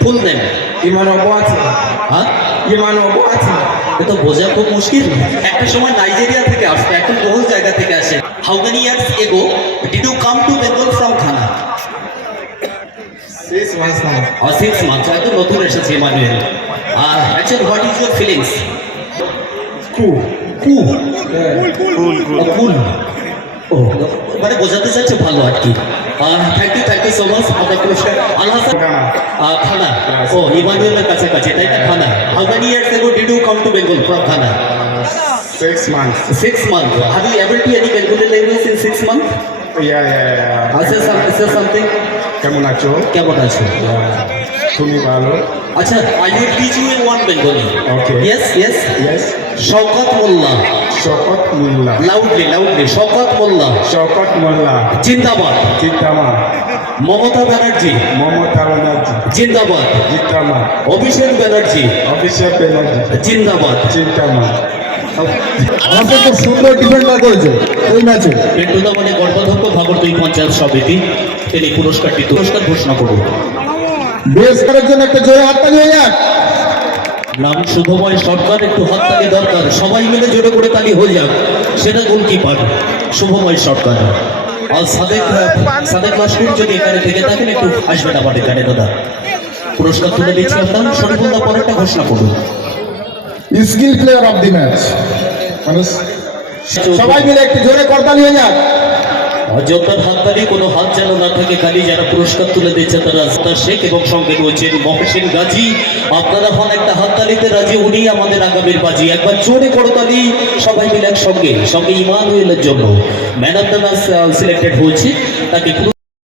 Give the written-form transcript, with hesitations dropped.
Full name ইমানো বোয়াতি হ্যাঁ ইমানো বোয়াতি এটা বোঝা খুব মুশকিল। একটা সময় নাইজেরিয়া থেকে আসতো, এখন বহু জায়গা থেকে আসে। How many years ago did you come to Bengal from খানা? 6 months now. 6 months, একদম নতুন এসেছে Emmanuel. Actually what is your feelings? Cool. Cool Yeah. Cool ও মানে বোঝাতে চাইছে ভালো আর কি। Thank you so much. আপনার পুরস্কার আল হাসান খানা। ও ইমানুয়েলের কাছাকাছি তাই না? Khana. How many years ago did you come to Bengal from খানা? 6 months. 6 months. Have you ever to any Bengali language in 6 months? Yeah. Say something. কেমন আছো? কেমন আছো? তুমি ভালো? আচ্ছা, I will teach you in one Bengali. Okay. Yes. Yes. Shawkat Molla. Shawkat Molla. Loudly. Shawkat মোল্লা। শওকত মোল্লা। জিন্দাবাদ। জিন্দাবাদ। মমতা ব্যানার্জি। মমতা ব্যানার্জি। জিন্দাবাদ। জিন্দাবাদ। অভিষেক ব্যানার্জি। অভিষেক ব্যানার্জি। জিন্দাবাদ। জিন্দাবাদ। আমাকে খুব সুন্দর ডিফেন্ডার করেছে এই ম্যাচে। পেটুদা মানে গর্ভধর্ম ভাগরদই পঞ্চায়েত সমিতি তিনি পুরস্কার ঘোষণা করুন। বেশ করার জন্য একটা জোরে হাততালি হয়ে যাক। নাম শুভময় সরকার, একটু হাততালি দরকার, সবাই মিলে জোরে করে তালি হয়ে যাক। সেটা গোলকিপার শুভময় সরকার। আর সাদেক লাস্কুর যদি এখানে থেকে থাকেন একটু আসবেন আমার এখানে দাদা। পুরস্কার তুলে দিচ্ছি আপনার। শরীফুল্লাহ পরেরটা ঘোষণা করুন। Skill player of the match. সবাই মিলে একটু জোরে করতালি হয়ে যাক। যোদ্ধার হাততালি, কোনো হাত যেন না থাকে খালি। যারা পুরস্কার তুলে দিচ্ছে তারা রাস্তা শেখ এবং সঙ্গে রয়েছেন মহসিন গাজী। আপনারা হন একটা হাততালিতে রাজি, উনি আমাদের আগামীর বাজি। একবার জোরে করতালি সবাই মিলে একসঙ্গে। সঙ্গে ইমানুয়েলের জন্য man of the match selected হয়েছে, তাকে